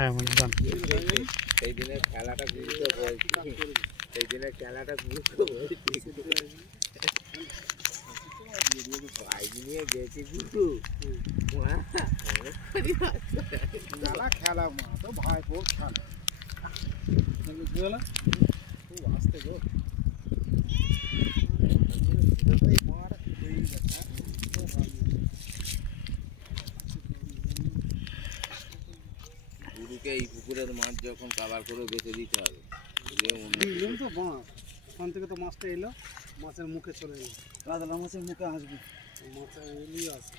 হ্যাঁ মজদান সেই দিনের খেলাটা গুরুত্ব বলছি, সেই দিনের খেলাটা গুরুত্ব বলছি। বাইক নিয়ে গেছি গুরু খেলা খেলা মা তো ভাই বোর খেলা খুব আসতে গো গুরুকে এই পুকুরের মাছ যখন কাবার করে বেঁচে দিতে হবে। তো মাছ ওখান থেকে তো মাছটা এলো, মাছের মুখে চলে এলো, কাতলা মাছের মুখে আসবে, মাছের এলি আসে।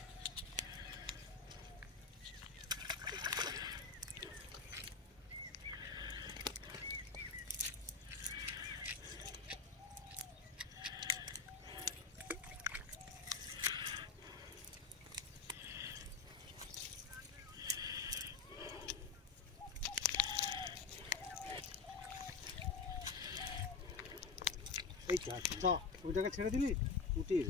এই ওইটাকে ছেড়ে দিলি উঠিয়ে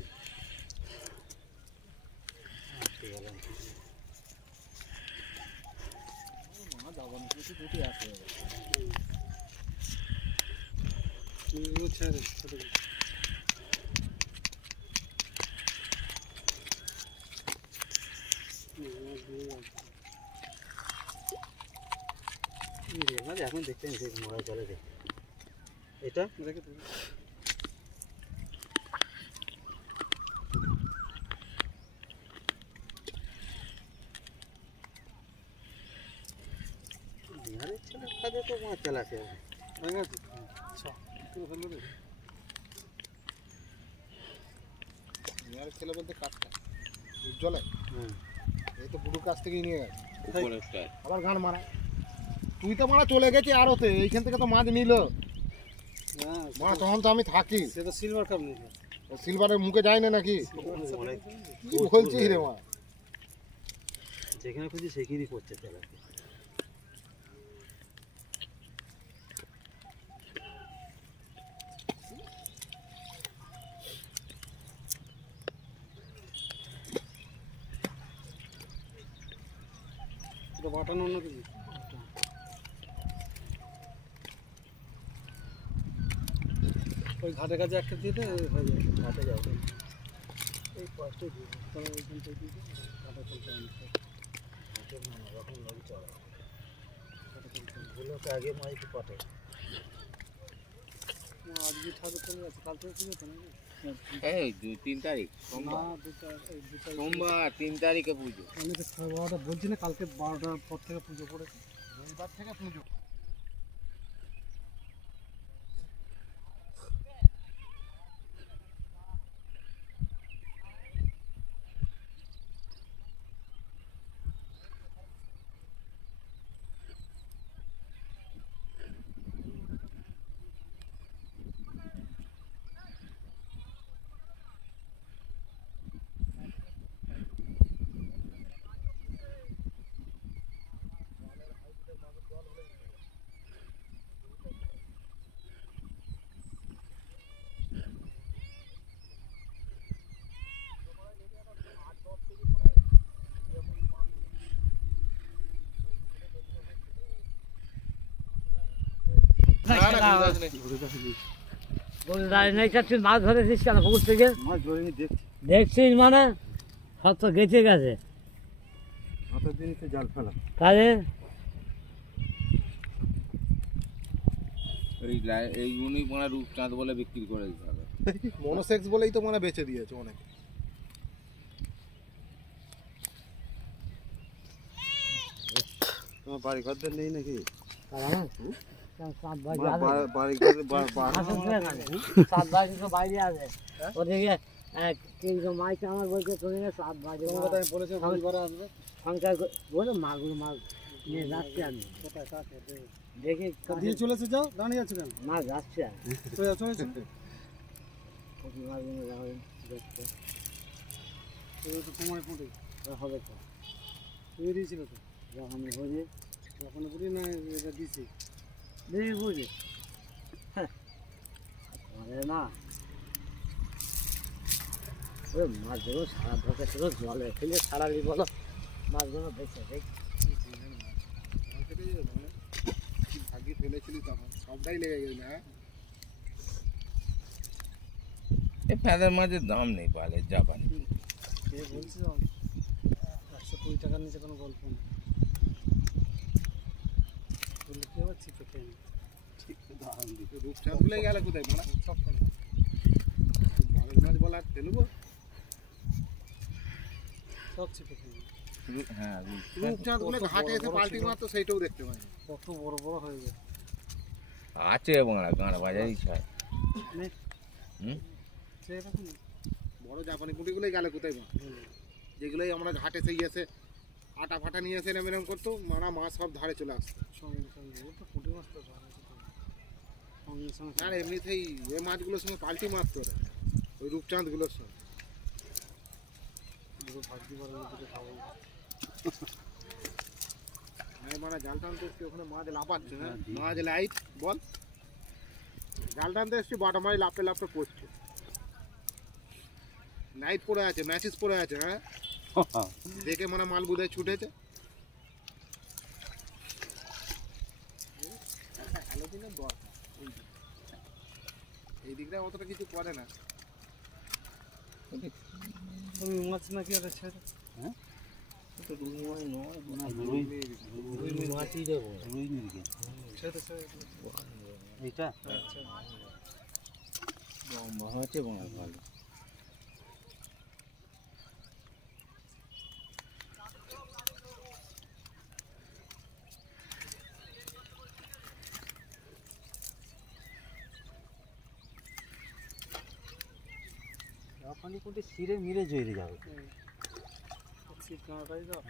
ছেড়ে এখন দেখতে মোবাইল চলে দেখ এটা দেখে तो वहाँ चला के ছেলে বলতে কাজটা উজ্জ্বলে এই তো বুড়ো কাছ থেকেই নিয়ে গেছে আবার গান মারা তুই তো মারা চলে গেছি আরতে এইখান থেকে তো মাছ নিল মা তখন তো আমি থাকি সে তো সিলভার কাপ নিল সিলভারের মুখে যায় না নাকি বলছিস রে মা যেখানে খুঁজি সেখানেই করছে চলে বাটানো অন্য কিছু ওই ঘাটে কাছে একটা দিয়ে দে হয়ে যাবে ঘাটে যাবে এই কষ্টে দিয়ে তাহলে ওইখান থেকে দিয়ে ঘাটে চলতে ঘাটের না রকম লবি চড়া ঘাটে আগে মাইকে পাটে আজকে ঠাকুর চলে যাচ্ছে কাল থেকে পুজো তো নাকি এই 2-3 তারিখ সোমবার 3 তারিখে পুজো আমি তো 12টা বলছি না কালকে 12টার পর থেকে পুজো পড়েছে রবিবার থেকে পুজো মাছ ধরেছিস কেন পুকুর থেকে দেখছিস মানে সব তো গেছে গেছে জাল ফেলা কাজে এইগুলি মানে রূপচাঁদ বলে বিক্রি করে দিতে হবে মনোসেক্স বলেই তো মানে বেচে দিয়েছে অনেক তোমার বাড়ি ঘরদের নেই নাকি বাইরে আছে ওদিকে মাইকে আমার বলছে সাত বাজে সংসার বলে মাগুর মাছ নিয়ে যাচ্ছি আমি দেখি দিয়ে চলেছে যাও দাঁড়িয়ে আছে কেন মাছ যাচ্ছে চলেছে সময় পড়ে হবে তো তুই দিয়েছিল তো যখন বুঝি যখন বুঝি না এটা দিছি দেখি বুঝি করে না ওই মাছগুলো সারা ধকে ছিল জলে ফেলে সারালি বলো মাছগুলো দেখছে দেখ লেগে যেত মানে কি ভাগ্যে ফেলেছিলি তখন সবটাই লেগে গেল হ্যাঁ এই ফেদার মাছের দাম নেই পালে জাপানি কে বলছি 120 টাকার নিচে কোনো গল্প নেই বললে কি আবার চিপে খেয়ে নি রূপচাঁদগুলোই গেল কোথায় মানে সব খেয়ে বাগের মাছ বলা ফেলবো সব চিপে খেয়ে নি হ্যাঁ রূপচাঁদগুলো ঘাটে এসে পাল্টি মারতো সেইটাও দেখতে পাই কত বড় বড় হয়ে যায় আছে বাংলা গাঁড় বাজারই ছাড় হুম সে এরকম বড় জাপানি পুঁটিগুলোই গেল কোথায় মা যেগুলোই আমরা ঘাটে সেই এসে আটা ফাটা নিয়ে এসে এরম এরম করতো মারা মাছ সব ধারে চলে আসতো সঙ্গে সঙ্গে ও তো পুঁটি মাছ তো ধরে সঙ্গে সঙ্গে আর এমনিতেই এ মাছগুলোর সঙ্গে পাল্টি মারতো ওরা ওই রূপচাঁদগুলোর সঙ্গে পুরো ভাজি বড় দুটো খাবো আমি মানে জাল টানতে এসছি ওখানে মাছ লাফাচ্ছে হ্যাঁ মাছ লাইট বল জাল টানতে এসছি বাটা মাছ লাফে লাফে পড়ছে নাইট পড়ে আছে ম্যাচেস পড়ে আছে হ্যাঁ দেখে মানে মাল বোধহয় ছুটেছে ভালো দিনের দরকার এই দিকটা অতটা কিছু করে না তুমি মাছ নাকি ওটা ছেড়ে হ্যাঁ মাছই দেবো ছেড়ে ছেড়ে এইটা লম্বা হচ্ছে বাংলা ভালো ওখানে কোনটি সিরে মিলে জড়িয়ে যাবে সিট কাঁটাই দাও